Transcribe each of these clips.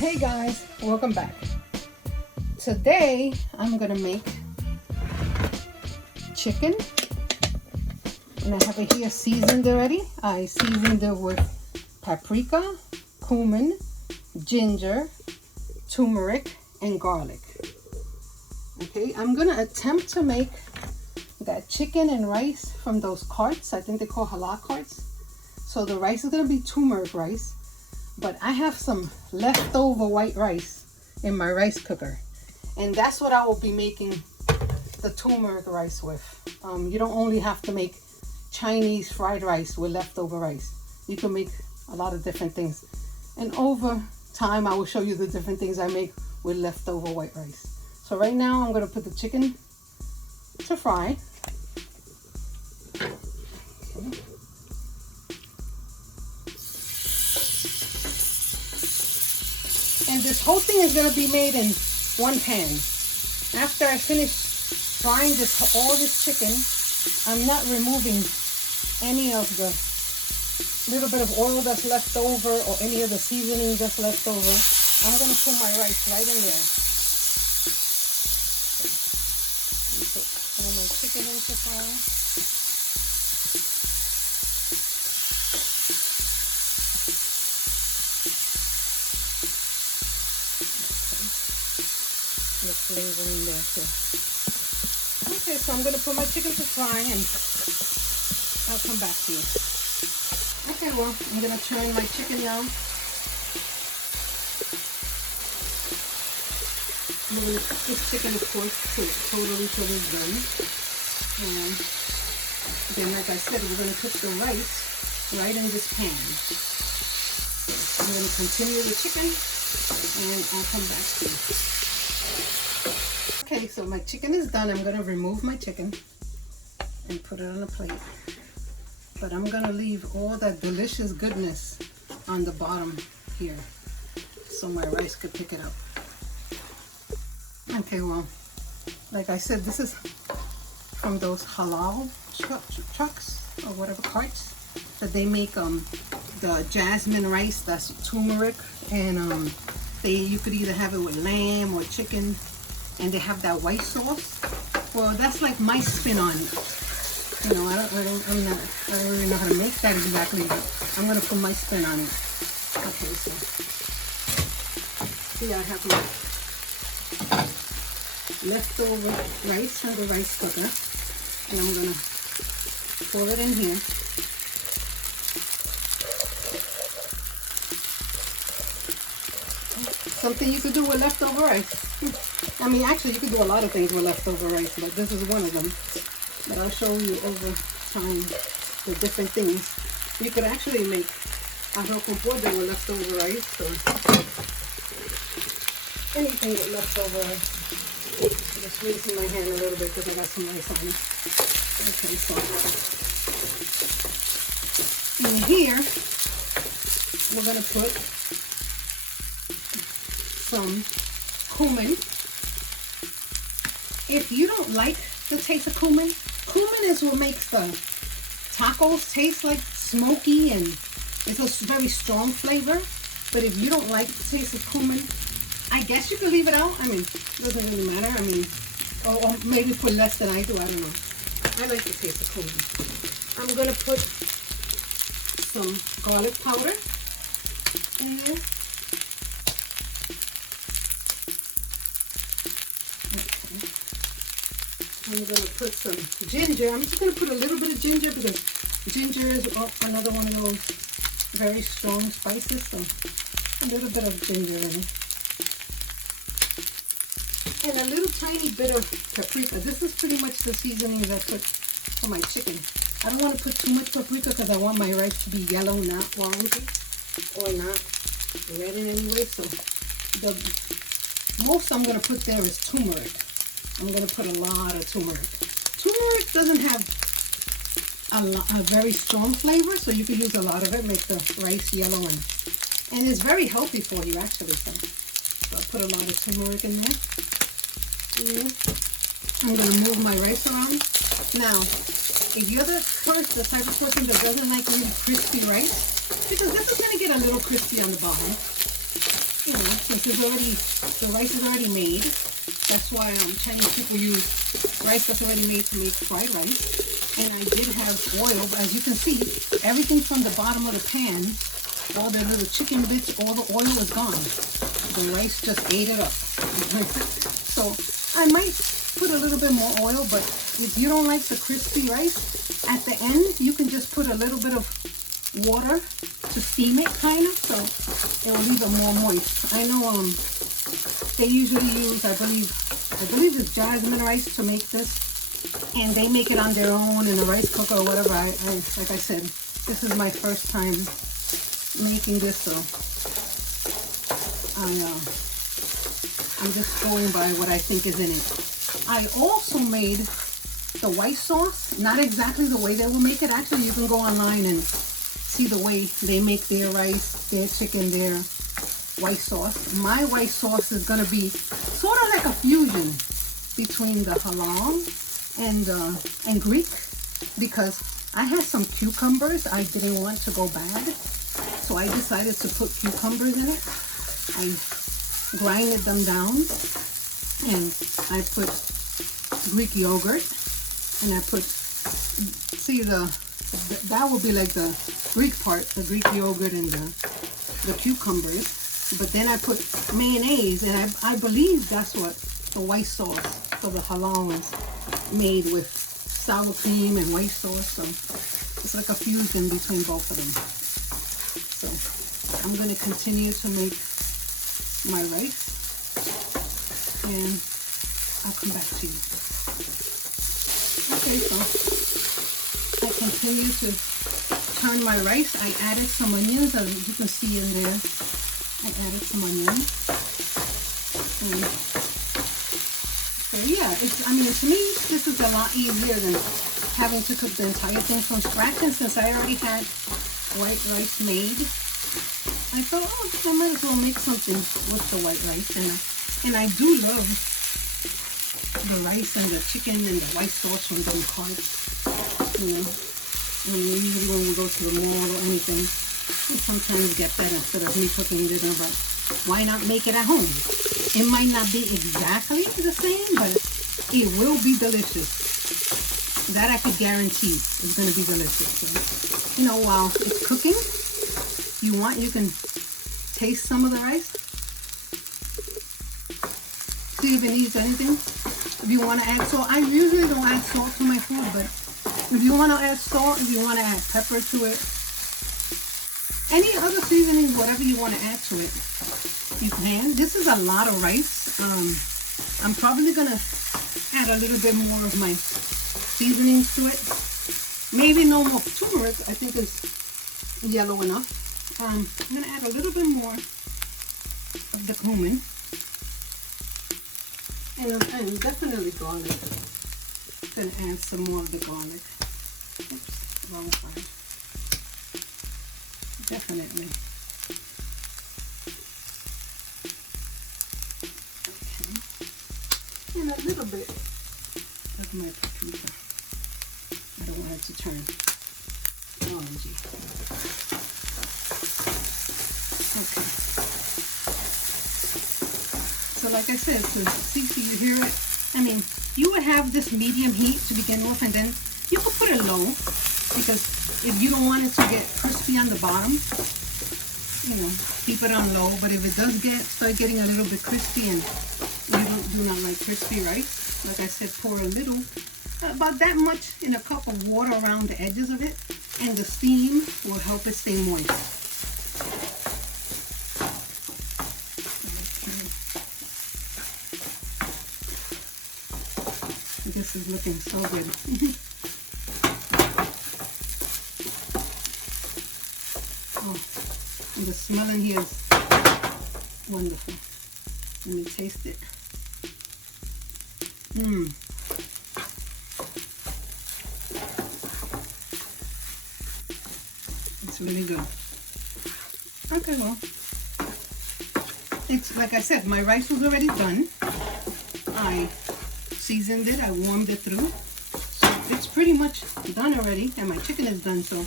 Hey guys, welcome back. Today I'm gonna make chicken, and I have it here seasoned already. I seasoned it with paprika, cumin, ginger, turmeric, and garlic. Okay, I'm gonna attempt to make that chicken and rice from those carts. I think they call halal carts. So the rice is gonna be turmeric rice, but I have some leftover white rice in my rice cooker, and that's what I will be making the turmeric rice with. You don't only have to make Chinese fried rice with leftover rice. You can make a lot of different things, and over time I will show you the different things I make with leftover white rice. So right now I'm going to put the chicken to fry. Okay. And this whole thing is going to be made in one pan. After I finish frying all this chicken, I'm not removing any of the little bit of oil that's left over or any of the seasoning that's left over. I'm going to put my rice right in there. Put all my chicken in to fry. The flavor in there too. Okay, so I'm going to put my chicken to fry and I'll come back to you. Okay, well, I'm going to turn my chicken now. I'm going to cook this chicken, of course, totally till it's done. And then, like I said, we're going to cook the rice right in this pan. So I'm going to continue the chicken and I'll come back to you. Okay, so my chicken is done. I'm going to remove my chicken and put it on a plate. But I'm going to leave all that delicious goodness on the bottom here so my rice could pick it up. Okay, well, like I said, this is from those halal trucks or whatever carts that they make the jasmine rice, that's turmeric, and you could either have it with lamb or chicken, and they have that white sauce. Well, that's like my spin on it. You know, I don't really know how to make that exactly, but I'm gonna put my spin on it. Okay, so see, I have my leftover rice from the rice cooker, and I'm gonna pour it in here. Something you could do with leftover rice. I mean, actually, you could do a lot of things with leftover rice, but this is one of them. But I'll show you over time the different things. You could actually make arroz con pollo with leftover rice, or anything with leftover rice. Just rinsing my hand a little bit because I got some rice on it. Okay, so in here, we're going to put some cumin. If you don't like the taste of cumin, cumin is what makes the tacos taste like smoky, and it's a very strong flavor. But if you don't like the taste of cumin, I guess you could leave it out. I mean, it doesn't really matter. I mean, or maybe put less than I do. I don't know. I like the taste of cumin. I'm going to put some garlic powder in there. I'm going to put some ginger. I'm just going to put a little bit of ginger because ginger is another one of those very strong spices. So a little bit of ginger in it. And a little tiny bit of paprika. This is pretty much the seasonings I put for my chicken. I don't want to put too much paprika because I want my rice to be yellow, not orangey, or not red in any way. So the most I'm going to put there is turmeric. I'm going to put a lot of turmeric. Turmeric doesn't have a very strong flavor, so you can use a lot of it, make the rice yellow, and it's very healthy for you actually. So I'll put a lot of turmeric in there. I'm going to move my rice around. Now, if you're the type of person that doesn't like really crispy rice, because this is going to get a little crispy on the bottom, you know, some the rice is already made. That's why Chinese people use rice that's already made to make fried rice. And I did have oil, but as you can see, everything from the bottom of the pan, all the little chicken bits, all the oil is gone. The rice just ate it up. So I might put a little bit more oil, but if you don't like the crispy rice, at the end you can just put a little bit of water to steam it, kind of, so it will leave it more moist. I know they usually use, I believe it's jasmine rice to make this, and they make it on their own in a rice cooker or whatever. Like I said, this is my first time making this, so I'm just going by what I think is in it. I also made the white sauce, not exactly the way they will make it. Actually, you can go online and see the way they make their rice, their chicken, their white sauce. My white sauce is going to be sort of like a fusion between the halal and Greek, because I had some cucumbers I didn't want to go bad, so I decided to put cucumbers in it. I grinded them down, and I put Greek yogurt, and I put, see, that will be like the Greek part, the Greek yogurt and the cucumbers. But then I put mayonnaise, and I believe that's what the white sauce for the halal ones made, with sour cream and white sauce. So it's like a fusion between both of them. So I'm going to continue to make my rice, and I'll come back to you. Okay, so I continue to turn my rice. I added some onions, as you can see in there. I added some onions. And so yeah, to me, this is a lot easier than having to cook the entire thing from scratch. And since I already had white rice made, I thought, I might as well make something with the white rice. And I do love the rice and the chicken and the white sauce from them carts. Usually when we go to the mall or anything, we sometimes get that instead of me cooking dinner, but why not make it at home? It might not be exactly the same, but it will be delicious. That I could guarantee is going to be delicious. So, while it's cooking, you can taste some of the rice. See if it needs anything. If you want to add salt, I usually don't add salt to my food, but if you want to add salt, if you want to add pepper to it, any other seasoning, whatever you want to add to it, you can. This is a lot of rice. I'm probably going to add a little bit more of my seasonings to it. Maybe no more turmeric. I think it's yellow enough. I'm going to add a little bit more of the cumin. And definitely garlic. I'm going to add some more of the garlic. Oops, wrong side. Definitely. Okay. And a little bit of my paprika. I don't want it to turn orangey. Okay. So like I said, so you hear it? You would have this medium heat to begin with, and then you could put it low, because if you don't want it to get crispy on the bottom, keep it on low. But if it does start getting a little bit crispy and you do not like crispy rice, like I said, pour a little, about that much in a cup of water around the edges of it, and the steam will help it stay moist. This is looking so good. Oh, and the smell in here is wonderful. Let me taste it. It's really good. Okay, well, it's like I said, my rice was already done. I seasoned it, I warmed it through. So it's pretty much done already, and my chicken is done. So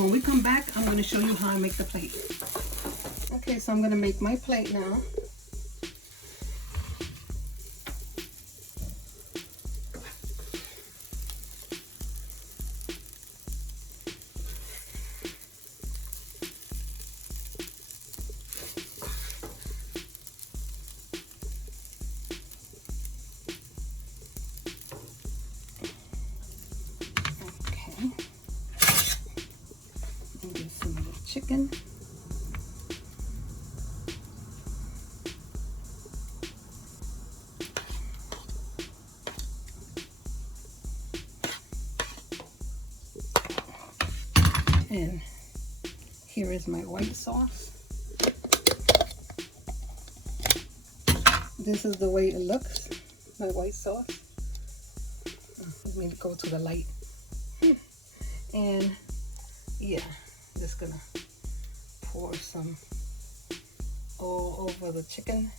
when we come back, I'm going to show you how I make the plate. Okay, so I'm going to make my plate now. chicken. And here is my white sauce. This is the way it looks, my white sauce. Let me go to the light. And yeah, just gonna pour some all over the chicken.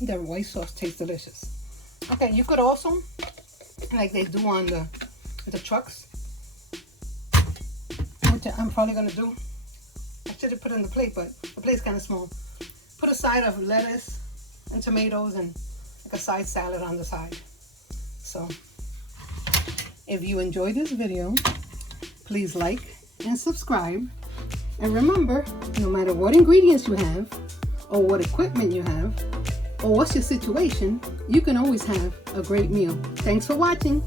The white sauce tastes delicious. Okay, you could also, like they do on the trucks, which I'm probably gonna do. I should have put it in the plate, but the plate's kind of small. Put a side of lettuce and tomatoes and like a side salad on the side. So if you enjoyed this video, please like and subscribe. And remember, no matter what ingredients you have, or what equipment you have, or what's your situation, you can always have a great meal. Thanks for watching.